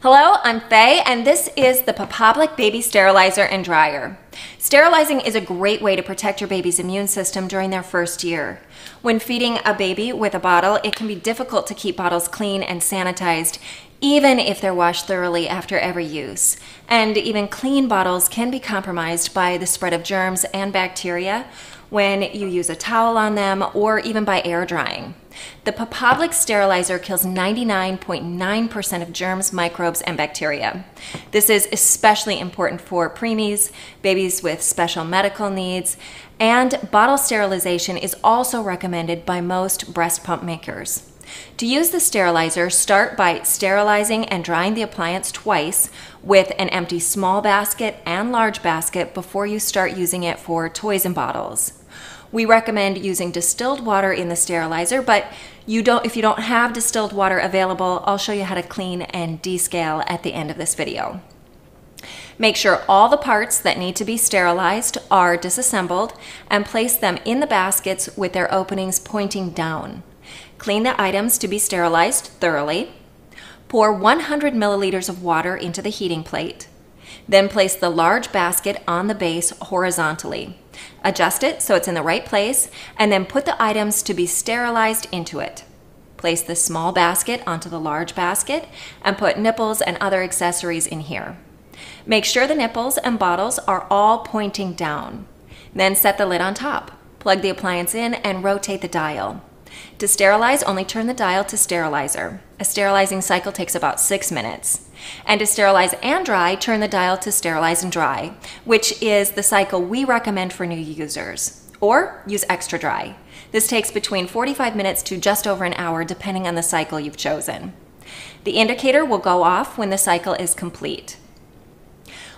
Hello, I'm Faye, and this is the Public Baby Sterilizer and Dryer. Sterilizing is a great way to protect your baby's immune system during their first year. When feeding a baby with a bottle, it can be difficult to keep bottles clean and sanitized, even if they're washed thoroughly after every use. And even clean bottles can be compromised by the spread of germs and bacteria when you use a towel on them or even by air drying. The Public Sterilizer kills 99.9% of germs, microbes, and bacteria. This is especially important for preemies, babies with special medical needs, and bottle sterilization is also recommended by most breast pump makers. To use the sterilizer, start by sterilizing and drying the appliance twice with an empty small basket and large basket before you start using it for toys and bottles. We recommend using distilled water in the sterilizer, but if you don't have distilled water available, I'll show you how to clean and descale at the end of this video. Make sure all the parts that need to be sterilized are disassembled and place them in the baskets with their openings pointing down. Clean the items to be sterilized thoroughly. Pour 100 milliliters of water into the heating plate. Then place the large basket on the base horizontally. Adjust it so it's in the right place, and then put the items to be sterilized into it. Place the small basket onto the large basket and put nipples and other accessories in here. Make sure the nipples and bottles are all pointing down. Then set the lid on top. Plug the appliance in and rotate the dial. To sterilize, only turn the dial to sterilizer. A sterilizing cycle takes about 6 minutes. And to sterilize and dry, turn the dial to sterilize and dry, which is the cycle we recommend for new users. Or use extra dry. This takes between 45 minutes to just over an hour, depending on the cycle you've chosen. The indicator will go off when the cycle is complete.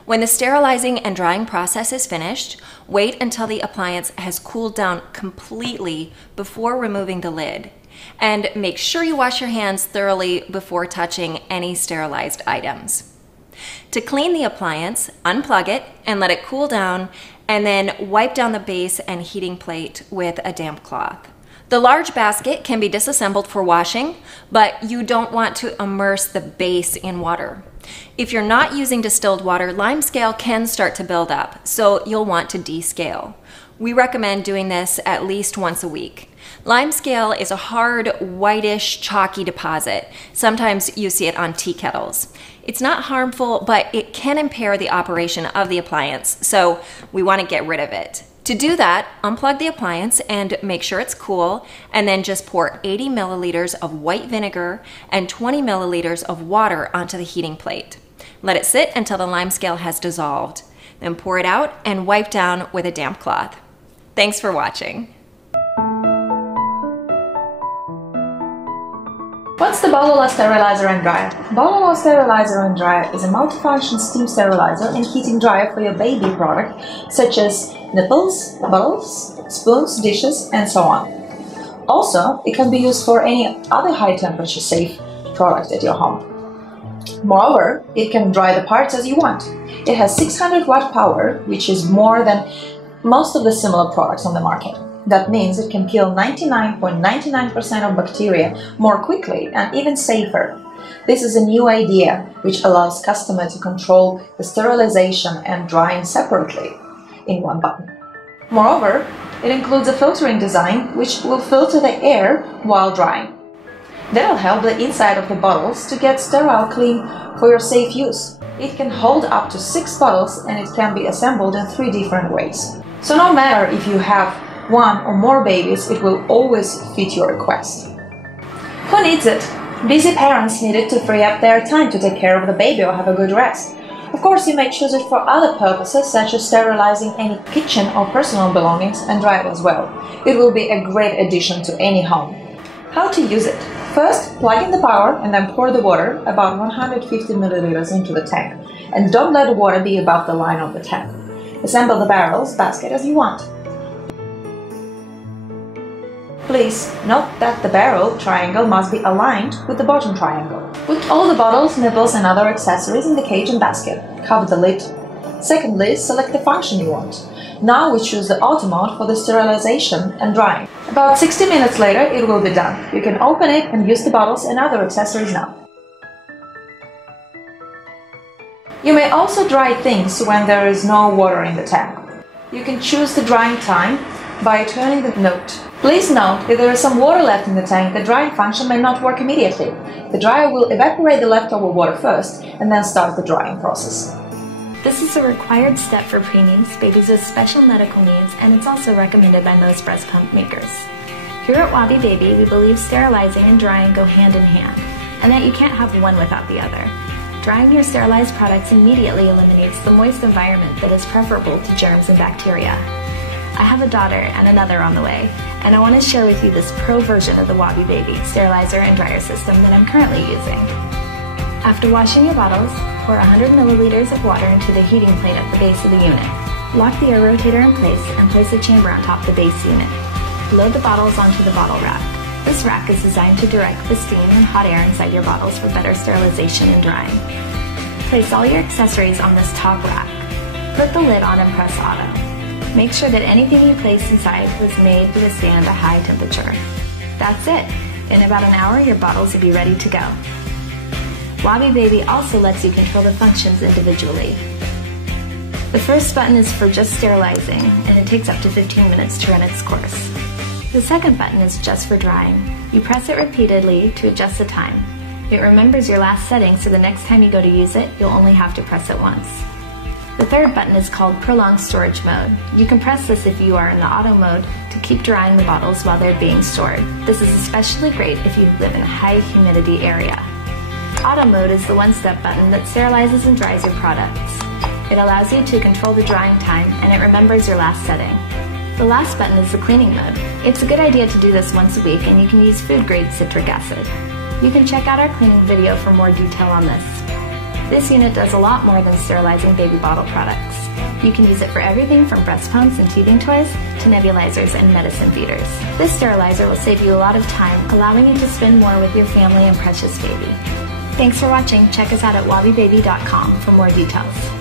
When the sterilizing and drying process is finished, wait until the appliance has cooled down completely before removing the lid. And make sure you wash your hands thoroughly before touching any sterilized items. To clean the appliance, unplug it and let it cool down, and then wipe down the base and heating plate with a damp cloth. The large basket can be disassembled for washing, but you don't want to immerse the base in water. If you're not using distilled water, lime scale can start to build up, so you'll want to descale. We recommend doing this at least once a week. Lime scale is a hard, whitish, chalky deposit. Sometimes you see it on tea kettles. It's not harmful, but it can impair the operation of the appliance, so we want to get rid of it. To do that, unplug the appliance and make sure it's cool, and then just pour 80 milliliters of white vinegar and 20 milliliters of water onto the heating plate. Let it sit until the lime scale has dissolved. Then pour it out and wipe down with a damp cloth. Thanks for watching. What's the bottle sterilizer and dryer? Bottle sterilizer and dryer is a multifunction steam sterilizer and heating dryer for your baby product, such as nipples, bottles, spoons, dishes, and so on. Also, it can be used for any other high temperature safe product at your home. Moreover, it can dry the parts as you want. It has 600 watt power, which is more than most of the similar products on the market. That means it can kill 99.99% of bacteria more quickly and even safer. This is a new idea which allows customers to control the sterilization and drying separately in one button. Moreover, it includes a filtering design which will filter the air while drying. That'll help the inside of the bottles to get sterile clean for your safe use. It can hold up to 6 bottles and it can be assembled in 3 different ways. So no matter if you have 1 or more babies, it will always fit your request. Who needs it? Busy parents need it to free up their time to take care of the baby or have a good rest. Of course, you may choose it for other purposes, such as sterilizing any kitchen or personal belongings, and dry it as well. It will be a great addition to any home. How to use it? First, plug in the power and then pour the water, about 150 milliliters, into the tank. And don't let the water be above the line of the tank. Assemble the barrels, basket as you want. Please note that the barrel triangle must be aligned with the bottom triangle. Put all the bottles, nipples and other accessories in the cage and basket. Cover the lid. Secondly, select the function you want. Now we choose the auto mode for the sterilization and drying. About 60 minutes later it will be done. You can open it and use the bottles and other accessories now. You may also dry things when there is no water in the tank. You can choose the drying time by turning the note. Please note, if there is some water left in the tank, the drying function may not work immediately. The dryer will evaporate the leftover water first and then start the drying process. This is a required step for preemies, babies with special medical needs, and it's also recommended by most breast pump makers. Here at Wabi Baby, we believe sterilizing and drying go hand in hand, and that you can't have one without the other. Drying your sterilized products immediately eliminates the moist environment that is preferable to germs and bacteria. I have a daughter and another on the way, and I want to share with you this pro version of the Wabi Baby sterilizer and dryer system that I'm currently using. After washing your bottles, pour 100 milliliters of water into the heating plate at the base of the unit. Lock the air rotator in place and place a chamber on top of the base unit. Load the bottles onto the bottle rack. This rack is designed to direct the steam and hot air inside your bottles for better sterilization and drying. Place all your accessories on this top rack. Put the lid on and press auto. Make sure that anything you place inside was made to withstand a high temperature. That's it. In about an hour, your bottles will be ready to go. Wabi Baby also lets you control the functions individually. The first button is for just sterilizing, and it takes up to 15 minutes to run its course. The second button is just for drying. You press it repeatedly to adjust the time. It remembers your last setting, so the next time you go to use it, you'll only have to press it once. The third button is called Prolonged Storage Mode. You can press this if you are in the auto mode to keep drying the bottles while they're being stored. This is especially great if you live in a high humidity area. Auto mode is the one-step button that sterilizes and dries your products. It allows you to control the drying time, and it remembers your last setting. The last button is the cleaning mode. It's a good idea to do this once a week, and you can use food-grade citric acid. You can check out our cleaning video for more detail on this. This unit does a lot more than sterilizing baby bottle products. You can use it for everything from breast pumps and teething toys to nebulizers and medicine feeders. This sterilizer will save you a lot of time, allowing you to spend more with your family and precious baby. Thanks for watching. Check us out at wabibaby.com for more details.